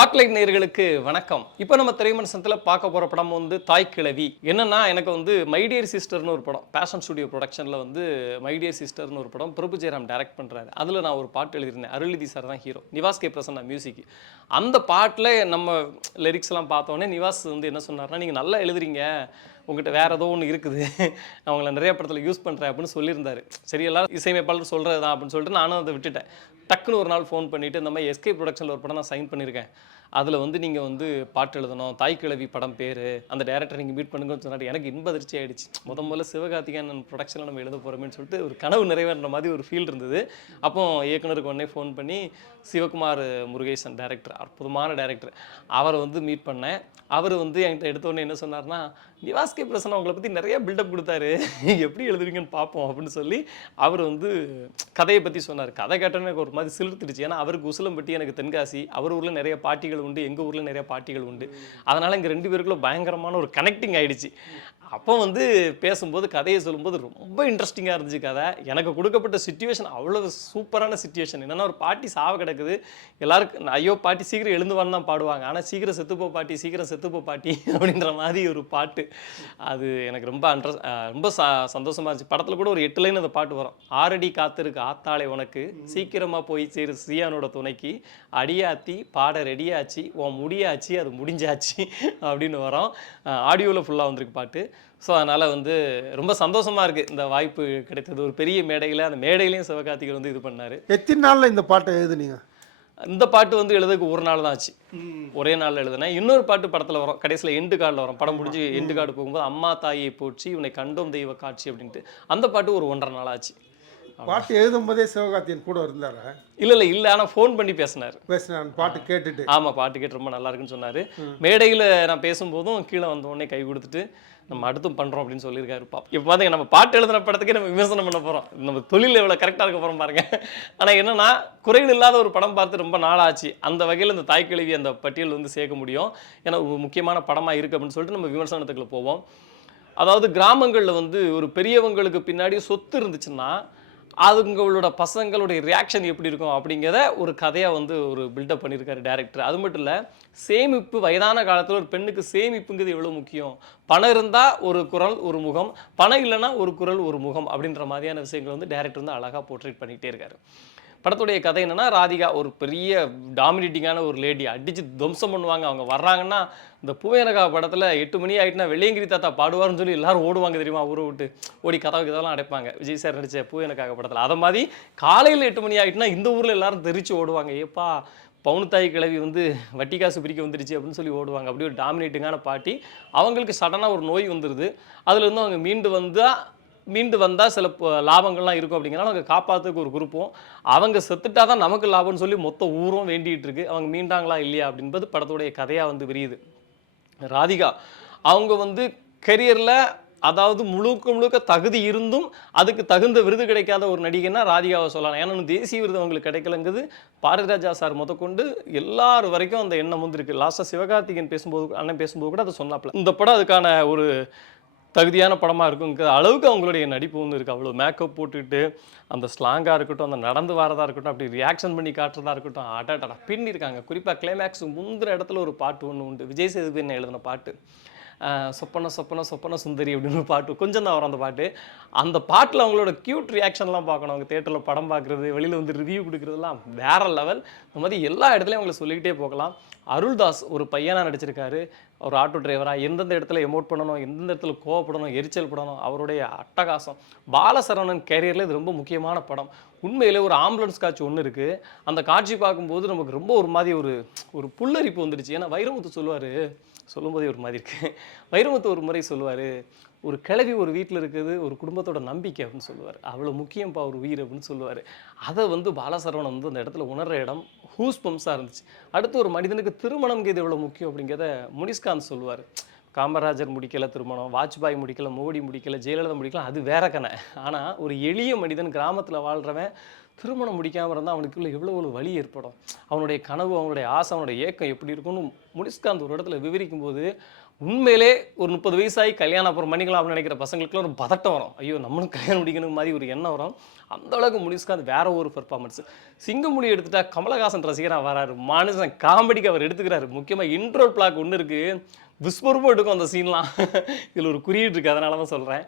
Spotlight நேயர்களுக்கு வணக்கம். இப்போ நம்ம திரைமன்சனத்தில் பார்க்க போகிற படம் வந்து தாய் கிழவி. என்னன்னா எனக்கு வந்து மை டியர் சிஸ்டர்னு ஒரு படம் பேஷன் ஸ்டுடியோ ப்ரொடக்ஷனில் வந்து மை டியர் சிஸ்டர்னு ஒரு படம் பிரபு ஜெயராம் டைரக்ட் பண்ணுறாரு. அதில் நான் ஒரு பாட்டு எழுதியிருந்தேன். அருள்நிதி சார் தான் hero, Nivas K Prasanna music. அந்த பாட்டில் நம்ம லிரிக்ஸ்லாம் பார்த்தோன்னே நிவாஸ் வந்து என்ன சொன்னார்னா, நீங்கள் நல்லா எழுதுறீங்க, உங்கள்கிட்ட வேறு ஏதோ ஒன்று இருக்குது, நான் உங்களை நிறைய படத்தில் யூஸ் பண்ணுறேன் அப்படின்னு சொல்லியிருந்தாரு. சரி, எல்லாரும் இசையமைப்பாளர் சொல்கிறது தான் அப்படின்னு சொல்லிட்டு நானும் அதை விட்டுட்டேன். டக்குன்னு ஒரு நாள் ஃபோன் பண்ணிவிட்டு, இந்த மாதிரி எஸ்கே ப்ரொடக்ஷனில் ஒரு படம் நான் சைன் பண்ணியிருக்கேன், அதில் வந்து நீங்கள் வந்து பாட்டு எழுதணும், தாய் கிழவி படம் பேர், அந்த டேரக்டர் நீங்கள் மீட் பண்ணுங்கன்னு சொன்னாடி எனக்கு இன்ப அதிர்ச்சி ஆகிடுச்சு. முதல்ல சிவகார்த்திகேயன் ப்ரொடக்ஷனில் நம்ம எழுத போகிறோமேன்னு சொல்லிட்டு ஒரு கனவு நிறைவேற மாதிரி ஒரு ஃபீல் இருந்தது. அப்போ இயக்குனருக்கு உடனே ஃபோன் பண்ணி சிவகுமார் முருகேசன் டேரக்டர், அற்புதமான டேரக்டர், அவரை வந்து மீட் பண்ணேன். அவர் வந்து என்கிட்ட எடுத்தோடனே என்ன சொன்னார்னா, நிவாஸ் கே பிரசன்னா உங்களை பற்றி நிறைய பில்டப் கொடுத்தாரு, எப்படி எழுதுவீங்கன்னு பார்ப்போம் அப்படின்னு சொல்லி அவர் வந்து கதையை பற்றி சொன்னார். கதை கேட்டோன்னே எனக்கு ஒரு மாதிரி சிலிர்த்துடுச்சு. ஏன்னா அவருக்கு உசிலம்பட்டி, எனக்கு தென்காசி, அவர் ஊரில் நிறைய பாட்டிகள் உண்டு, எங்கள் ஊரில் நிறைய பாட்டிகள் உண்டு. அதனால் இங்கே ரெண்டு பேருக்குள்ள பயங்கரமான ஒரு கனெக்டிங் ஆகிடுச்சு. அப்போ வந்து பேசும்போது கதையை சொல்லும்போது ரொம்ப இன்ட்ரெஸ்டிங்காக இருந்துச்சு கதை. எனக்கு கொடுக்கப்பட்ட சிச்சுவேஷன் அவ்வளோ சூப்பரான சிச்சுவேஷன். என்னென்னா, ஒரு பாட்டி சாவ கிடக்குது, எல்லாருக்கும் ஐயோ பாட்டி சீக்கிரம் எழுந்துவான்னு தான் பாடுவாங்க, ஆனால் சீக்கிரம் செத்துப்போ பாட்டி, சீக்கிரம் செத்துப்போ பாட்டி அப்படின்ற மாதிரி ஒரு பாட்டு. அது எனக்கு ரொம்ப சந்தோஷமாக இருந்துச்சு. படத்தில் கூட ஒரு 8 லைன் அந்த பாட்டு வரும். ஆறடி காத்திருக்கு ஆத்தாளை உனக்கு, சீக்கிரமாக போய் சேரு சியானோட துணைக்கு, அடியாத்தி பாட ரெடியாச்சு, உன் முடியாச்சு அது முடிஞ்சாச்சு அப்படின்னு வரும். ஆடியோவில் ஃபுல்லாக வந்திருக்கு பாட்டு. ஸோ அதனால் வந்து ரொம்ப சந்தோஷமாக இருக்குது இந்த வாய்ப்பு கிடைத்தது. ஒரு பெரிய மேடையில், அந்த மேடையிலையும் சிவகார்த்திகேயன் வந்து இது பண்ணார். எத்தனை நாளில் இந்த பாட்டை எழுதுனீங்க? இந்த பாட்டு வந்து எழுதுக்கு ஒரு நாள் தான் ஆச்சு, ஒரே நாளில் எழுதுனேன். இன்னொரு பாட்டு படத்தில் வரும், கடைசியில் எண்டு கார்டில் வரும். படம் முடிஞ்சு எண்டு கார்டு போகும்போது அம்மா தாயை போற்றி இவனை கண்டோம் தெய்வ காட்சி அப்படின்ட்டு அந்த பாட்டு ஒரு 1.5 நாள் ஆச்சு. பாட்டு எழுதும் போதே சிவகார்த்திகேயன் கூட இருந்தாரா? இல்லை, ஆனால் ஃபோன் பண்ணி பேசினார். பாட்டு கேட்டுட்டு? ஆமாம், பாட்டு கேட்டு ரொம்ப நல்லா இருக்குன்னு சொன்னார். மேடையில் நான் பேசும்போதும் கீழே வந்த உடனே கை கொடுத்துட்டு நம்ம அடுத்தும் பண்ணுறோம் அப்படின்னு சொல்லியிருக்காரு. இப்போ பார்த்தீங்க, நம்ம பாட்டு எழுதுன படத்துக்கே நம்ம விமர்சனம் பண்ண போகிறோம், நம்ம தொழில் எவ்வளோ கரெக்டாக இருக்க போகிறோம் பாருங்க. ஆனால் என்னன்னா, குறைகள் இல்லாத ஒரு படம் பார்த்து ரொம்ப நாள் ஆச்சு. அந்த வகையில் இந்த தாய் கிழவி அந்த பட்டியல் வந்து சேர்க்க முடியும். ஏன்னா ஒரு முக்கியமான படமாக இருக்குது அப்படின்னு சொல்லிட்டு நம்ம விமர்சனத்துக்குள்ள போவோம். அதாவது கிராமங்களில் வந்து ஒரு பெரியவங்களுக்கு பின்னாடி சொத்து இருந்துச்சுன்னா அதுங்களோட பசங்களுடைய ரியாக்ஷன் எப்படி இருக்கும் அப்படிங்கிறத ஒரு கதையாக வந்து ஒரு பில்டப் பண்ணியிருக்காரு டேரக்டர். அது மட்டும் இல்லை, சேமிப்பு வயதான காலத்தில் ஒரு பெண்ணுக்கு சேமிப்புங்கிறது எவ்வளோ முக்கியம். பணம் இருந்தால் ஒரு குரல் ஒரு முகம், பணம் இல்லைன்னா ஒரு குரல் ஒரு முகம் அப்படின்ற மாதிரியான விஷயங்கள் வந்து டேரக்டர் வந்து அழகாக போர்ட்ரேட் பண்ணிகிட்டே இருக்காரு. படத்துடைய கதை என்னென்னா, ராதிகா ஒரு பெரிய டாமினேட்டிங்கான ஒரு லேடி, அடித்து துவம்சம் பண்ணுவாங்க. அவங்க வர்றாங்கன்னா, இந்த பூவேனகா படத்தில் 8 மணி ஆகிட்டுனா வெள்ளையங்கிரி தாத்தா பாடுவார்னு சொல்லி எல்லாரும் ஓடுவாங்க தெரியுமா, ஊரை விட்டு ஓடி கதவுக்கு இதெல்லாம் அடைப்பாங்க. விஜய் சார் நடித்த பூவேனகா படத்தில் அதை மாதிரி காலையில் 8 மணி ஆகிட்டுனா இந்த ஊரில் எல்லாரும் தெரிச்சு ஓடுவாங்க. ஏப்பா பவுனுத்தாய் கிழவி வந்து வட்டி காசு பிரிக்க வந்துடுச்சு அப்படின்னு சொல்லி ஓடுவாங்க. அப்படி ஒரு டாமினேட்டிங்கான பாட்டி. அவங்களுக்கு சடனாக ஒரு நோய் வந்துடுது. அதுலேருந்து அவங்க மீண்டு வந்தால் சில லாபங்கள்லாம் இருக்கும் அப்படிங்கிறனால அவங்க காப்பாற்றுக்கு ஒரு குரூப்பும், அவங்க செத்துட்டா தான் நமக்கு லாபம்னு சொல்லி மொத்த ஊரும் வேண்டிகிட்டு இருக்கு. அவங்க மீண்டாங்களா இல்லையா அப்படின்பது படத்துடைய கதையாக வந்து விரியுது. ராதிகா அவங்க வந்து கெரியரில், அதாவது முழுக்க தகுதி இருந்தும் அதுக்கு தகுந்த விருது கிடைக்காத ஒரு நடிகைன்னா ராதிகாவை சொல்லலாம். ஏன்னா தேசிய விருது அவங்களுக்கு கிடைக்கலங்கிறது பாரதிராஜா சார் முதற்கொண்டு எல்லாரும் வரைக்கும் அந்த எண்ணம் வந்து இருக்குது. லாஸ்ட்டாக சிவகார்த்திகேயன் பேசும்போது கூட அதை சொன்னாப்புல. இந்த படம் அதுக்கான ஒரு தகுதியான படமாக இருக்குங்கிற அளவுக்கு அவங்களுடைய நடிப்பு வந்து இருக்குது. அவ்வளோ மேக்கப் போட்டுக்கிட்டு அந்த ஸ்லாங்காக இருக்கட்டும், அந்த நடந்து வரதாக இருக்கட்டும், அப்படி ரியாக்ஷன் பண்ணி காட்டுறதா இருக்கட்டும், அடடா பின்னிருக்காங்க. குறிப்பாக கிளைமேக்ஸ் முந்திர இடத்துல ஒரு பாட்டு ஒன்று உண்டு, விஜய் சேதுபதி எழுதின பாட்டு, சொப்பன சுந்தரி அப்படின்னு ஒரு பாட்டு, கொஞ்சம் தான் வரும் அந்த பாட்டு. அந்த பாட்டில் அவங்களோட க்யூட் ரியாக்ஷன்லாம் பார்க்கணும். அவங்க தேட்டரில் படம் பார்க்குறது, வெளியில் வந்து ரிவ்யூ கொடுக்குறதுலாம் வேற லெவல். இந்த மாதிரி எல்லா இடத்துலையும் அவங்களை சொல்லிக்கிட்டே போகலாம். அருள்தாஸ் ஒரு பையனாக நடிச்சிருக்காரு, ஒரு ஆட்டோ டிரைவராக. எந்தெந்த இடத்துல எமோட் பண்ணணும், எந்தெந்த இடத்துல கோவப்படணும், எரிச்சல் படணும், அவருடைய அட்டகாசம். பாலசரவணன் கேரியரில் இது ரொம்ப முக்கியமான படம். உண்மையில் ஒரு ஆம்புலன்ஸ் காட்சி ஒன்று இருக்குது. அந்த காட்சி பார்க்கும்போது நமக்கு ரொம்ப ஒரு மாதிரி ஒரு புல்லரிப்பு வந்துடுச்சு. ஏன்னா வைரமுத்து சொல்லும்போதே ஒரு மாதிரி இருக்குது. வைரமுத்து ஒரு முறை சொல்லுவார், ஒரு கிழவி ஒரு வீட்டில் இருக்குது, ஒரு குடும்பத்தோட நம்பிக்கை அப்படின்னு சொல்லுவார். அவ்வளோ முக்கியம்ப்பா ஒரு உயிர் அப்படின்னு சொல்லுவார். அதை வந்து பாலசரவணன் வந்து அந்த இடத்துல உணர்கிற இடம் ஹூஸ் பம்ப்ஸாக இருந்துச்சு. அடுத்து ஒரு மனிதனுக்கு திருமணம்ங்கிறது எவ்வளோ முக்கியம் அப்படிங்கிறத முனிஷ்காந்த் சொல்லுவார். காமராஜர் முடிக்கலை திருமணம், வாஜ்பாய் முடிக்கலை, மோடி முடிக்கலை, ஜெயலலிதா முடிக்கலை, அது வேற கணை. ஆனால் ஒரு எளிய மனிதன் கிராமத்தில் வாழ்கிறவன் திருமணம் முடிக்காமல் இருந்தால் அவனுக்குள்ள எவ்வளோ ஒரு வலி ஏற்படும், அவனுடைய கனவு, அவனுடைய ஆசை, அவனுடைய ஏக்கம் எப்படி இருக்கும்னு முனிஷ்காந்த் ஒரு இடத்துல விவரிக்கும் போது உண்மையிலே ஒரு 30 வயசாகி கல்யாணம் அப்புறம் பண்ணிக்கலாம் அப்படின்னு நினைக்கிற பசங்களுக்குலாம் ஒரு பதட்டம் வரும். ஐயோ நம்மளும் கல்யாணம் முடிக்கணும் மாதிரி ஒரு எண்ணம் வரும். அந்த அளவுக்கு முனிஸ்காந்த் வேற ஒரு பெர்ஃபார்மன்ஸ். சிங்கமுடி எடுத்துட்டா கமலஹாசன் ரசிகராக வராரு. மனுஷன் காமெடிக்கு அவர் எடுத்துக்கிறாரு. முக்கியமாக இன்ட்ரோ பிளாக் ஒன்று இருக்குது, விஸ்வரூபம் எடுக்கும் அந்த சீன்லாம். இதில் ஒரு குறியீடு இருக்குது, அதனால தான் சொல்கிறேன்.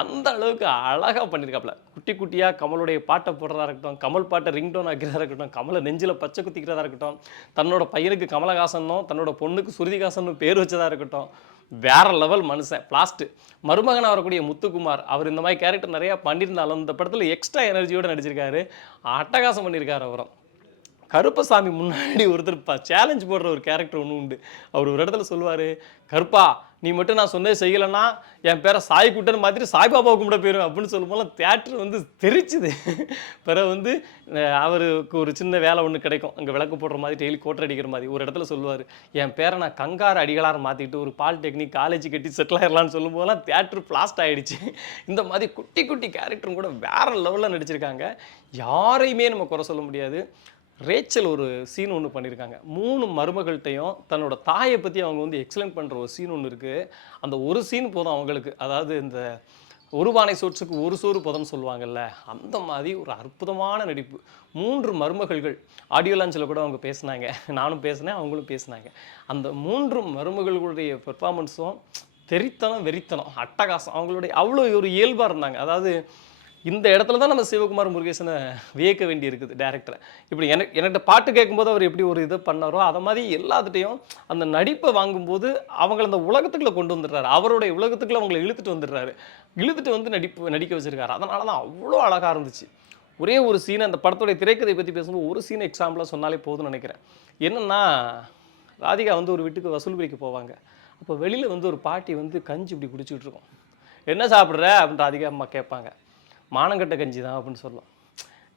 அந்த அளவுக்கு அழகாக பண்ணியிருக்காப்புல. குட்டி குட்டியாக கமலுடைய பாட்டை போடுறதா இருக்கட்டும், கமல் பாட்டை ரிங்டோன் ஆக்கிறதா இருக்கட்டும், கமலை நெஞ்சில் பச்சை குத்திக்கிறதா இருக்கட்டும், தன்னோட பையனுக்கு கமலஹாசனும் தன்னோட பொண்ணுக்கு சுருதிகாசனும் பேர் வச்சதாக இருக்கட்டும், வேற லெவல் மனுஷன். லாஸ்ட்டு மருமகனாக வரக்கூடிய முத்துக்குமார், அவர் இந்த மாதிரி கேரக்டர் நிறையா பண்ணியிருந்தாலும் இந்த படத்தில் எக்ஸ்ட்ரா எனர்ஜியோடு நடிச்சிருக்காரு. அட்டகாசம் பண்ணியிருக்காரு அவரும். கருப்பசாமி முன்னாடி ஒருத்தர் சேலஞ்ச் போடுற ஒரு கேரக்டர் ஒன்று உண்டு. அவர் ஒரு இடத்துல சொல்லுவார், கருப்பா நீ மட்டும் நான் சொன்னது செய்யலைன்னா என் பேரை சாய் குட்டன் மாதிரி சாய்பாபாவை கும்பிட போயிடும் அப்படின்னு சொல்லும்போது தியேட்டர் வந்து தெரிச்சுது. பிறகு வந்து அவருக்கு ஒரு சின்ன வேலை ஒன்று கிடைக்கும், அங்கே விளக்கு போடுற மாதிரி டெய்லி கோட்டர் அடிக்கிற மாதிரி. ஒரு இடத்துல சொல்லுவார், என் பேரை நான் கங்கார அடிகளார் மாற்றிட்டு ஒரு பாலிடெக்னிக் காலேஜ் கட்டி செட்டில் ஆயிடலான்னு சொல்லும்போதெல்லாம் தியேட்டர் பிளாஸ்ட் ஆகிடுச்சு. இந்த மாதிரி குட்டி குட்டி கேரக்டரும் கூட வேறு லெவலில் நடிச்சிருக்காங்க. யாரையுமே நம்ம குறை சொல்ல முடியாது. ரேச்சல் ஒரு சீன் ஒன்று பண்ணியிருக்காங்க. 3 மருமகள்கிட்டையும் தன்னோட தாயை பற்றி அவங்க வந்து எக்ஸ்பிளைன் பண்ணுற ஒரு சீன் ஒன்று இருக்குது. அந்த ஒரு சீன் போதும் அவங்களுக்கு. அதாவது இந்த ஒரு பானை சோற்றுக்கு ஒரு சோறு பதம் சொல்லுவாங்கல்ல, அந்த மாதிரி ஒரு அற்புதமான நடிப்பு. 3 மருமகள்கள் ஆடியோ லான்ச்சில் கூட அவங்க பேசினாங்க, நானும் பேசினேன், அவங்களும் பேசினாங்க. அந்த 3 மருமகள்களுடைய பெர்ஃபார்மன்ஸும் வெறித்தனம் அட்டகாசம். அவங்களுடைய அவ்வளோ ஒரு இயல்பாக இருந்தாங்க. அதாவது இந்த இடத்துல தான் நம்ம சிவகுமார் முருகேசனை வியக்க வேண்டி இருக்குது டேரக்டரை. இப்படி என்கிட்ட பாட்டு கேட்கும்போது அவர் எப்படி ஒரு இதை பண்ணாரோ அதை மாதிரி எல்லாத்துட்டையும் அந்த நடிப்பை வாங்கும்போது அவங்கள அந்த உலகத்துக்குள்ளே கொண்டு வந்துடுறாரு. அவருடைய உலகத்துக்குள்ளே அவங்களை இழுத்துட்டு வந்து நடிக்க வச்சிருக்காரு. அதனால தான் அவ்வளோ அழகாக இருந்துச்சு. ஒரே ஒரு சீனை அந்த படத்துடைய திரைக்கதை பற்றி பேசும்போது ஒரு சீன் எக்ஸாம்பிளாக சொன்னாலே போதும்னு நினைக்கிறேன். என்னென்னா, ராதிகா வந்து ஒரு வீட்டுக்கு வசூல் பிரிக்க போவாங்க. அப்போ வெளியில் வந்து ஒரு பாட்டி வந்து கஞ்சி இப்படி குடிச்சிக்கிட்டு இருக்கோம். என்ன சாப்பிட்ற அப்படின்னு ராதிகா அம்மா கேட்பாங்க. மானங்கட்ட கஞ்சி தான் அப்படின்னு சொல்லுவோம்.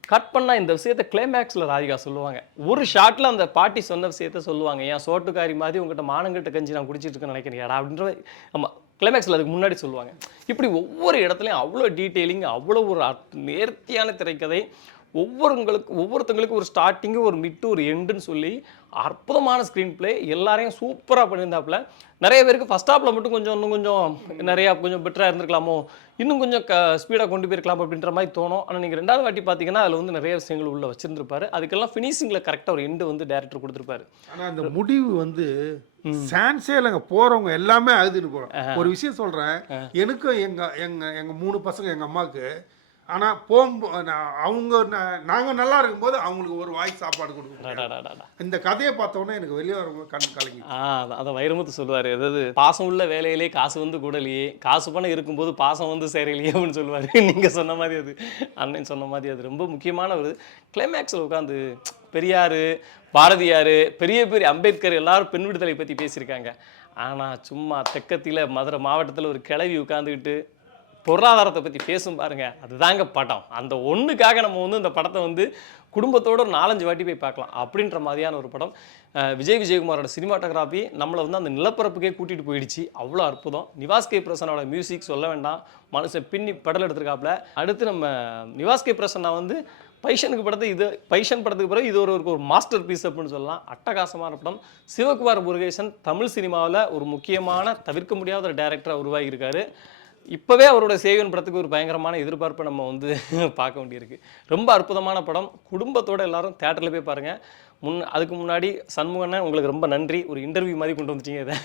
கட் பண்ணால் இந்த விஷயத்தை கிளைமேக்ஸில் ராதிகா சொல்லுவாங்க. ஒரு ஷாட்டில் அந்த பாட்டி சொன்ன விஷயத்த சொல்லுவாங்க. ஏன் சோட்டுக்காரி மாதிரி உங்கள்கிட்ட மானங்கட்ட கஞ்சி நான் குடிச்சிட்டு இருக்கேன்னு நினைக்கிறீங்கடா அப்படின்ற ஆமாம் கிளைமேக்ஸில் அதுக்கு முன்னாடி சொல்லுவாங்க. இப்படி ஒவ்வொரு இடத்துலையும் அவ்வளோ டீட்டெயிலிங், அவ்வளோ ஒரு நேர்த்தியான திரைக்கதை. ஒவ்வொருத்தங்களுக்கு ஒரு ஸ்டார்டிங்கு, ஒரு மிட்டு, ஒரு எண்டுன்னு சொல்லி அற்புதமான ஸ்க்ரீன் பிளே. எல்லாரையும் சூப்பராக பண்ணியிருந்தாப்புல. நிறைய பேருக்கு ஃபஸ்ட் ஹாப்பில் மட்டும் இன்னும் கொஞ்சம் பெட்டராக இருந்திருக்கலாமோ, இன்னும் கொஞ்சம் ஸ்பீடாக கொண்டு போயிருக்கலாம் அப்படின்ற மாதிரி தோணும். ஆனால் நீங்கள் 2வது வாட்டி பார்த்தீங்கன்னா அதில் வந்து நிறைய விஷயங்கள் உள்ளே வச்சுருந்துருப்பாரு. அதுக்கெல்லாம் ஃபினிஷிங்கில் கரெக்டாக ஒரு எண்டு வந்து டேரக்டர் கொடுத்துருப்பாரு. ஆனால் அந்த முடிவு வந்து சான்ஸே இல்லைங்க. போகிறவங்க எல்லாமே அழுதுன்னு போகிறோம். ஒரு விஷயம் சொல்கிறேன், எனக்கும் எங்கள் 3 பசங்க எங்கள் அம்மாவுக்கு. ஆனால் அவங்க நாங்கள் நல்லா இருக்கும்போது அவங்களுக்கு ஒரு வாய் சாப்பாடு கொடுக்கணும். இந்த கதையை பார்த்தோன்னே எனக்கு வெளியே வரும்போது கண் கலங்கி. அதை வைரமுத்து சொல்லுவார், அதாவது பாசம் உள்ள வேலையிலே காசு வந்து கூடலையே, காசு பணம் இருக்கும்போது பாசம் வந்து சேரலையே அப்படின்னு சொல்லுவார். நீங்கள் சொன்ன மாதிரி அது, அண்ணன் சொன்ன மாதிரி அது ரொம்ப முக்கியமான ஒரு கிளைமேக்ஸில் உட்காந்து பெரியார், பாரதியார், பெரிய அம்பேத்கர் எல்லாரும் பெண் விடுதலை பற்றி பேசியிருக்காங்க. ஆனால் சும்மா தெக்கத்தில் மதுரை மாவட்டத்தில் ஒரு கிளவி உட்காந்துக்கிட்டு பொருளாதாரத்தை பற்றி பேசும் பாருங்க, அதுதாங்க படம். அந்த ஒன்றுக்காக நம்ம வந்து இந்த படத்தை வந்து குடும்பத்தோடு ஒரு 4-5 வாட்டி போய் பார்க்கலாம் அப்படின்ற மாதிரியான ஒரு படம். விஜயகுமாரோட சினிமாட்டோகிராஃபி நம்மளை வந்து அந்த நிலப்பரப்புக்கே கூட்டிகிட்டு போயிடுச்சு. அவ்வளோ அற்புதம். நிவாஸ் கே பிரசன்னோட மியூசிக் சொல்ல வேண்டாம், மனுஷன் பின்னி படல் எடுத்திருக்காப்புல. அடுத்து நம்ம நிவாஸ் கே பிரசன்னா வந்து பைஷன் படத்துக்கு பிறகு இது ஒரு மாஸ்டர் பீஸ் அப்படின்னு சொல்லலாம். அட்டகாசமான படம். சிவகுமார் முருகேசன் தமிழ் சினிமாவில் ஒரு முக்கியமான தவிர்க்க முடியாத ஒரு டைரக்டராக உருவாகியிருக்காரு. இப்போவே அவரோட சேவன் படத்துக்கு ஒரு பயங்கரமான எதிர்பார்ப்பை நம்ம வந்து பார்க்க வேண்டியிருக்கு. ரொம்ப அற்புதமான படம். குடும்பத்தோடு எல்லாரும் தேட்டரில் போய் பாருங்கள். அதுக்கு முன்னாடி சண்முகண்ணன் உங்களுக்கு ரொம்ப நன்றி. ஒரு இன்டர்வியூ மாதிரி கொண்டு வந்துட்டீங்க இதை.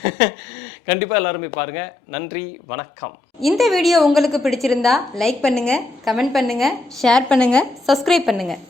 கண்டிப்பாக எல்லாரும் போய் பாருங்கள். நன்றி, வணக்கம். இந்த வீடியோ உங்களுக்கு பிடிச்சிருந்தா லைக் பண்ணுங்கள், கமெண்ட் பண்ணுங்கள், ஷேர் பண்ணுங்கள், சப்ஸ்கிரைப் பண்ணுங்கள்.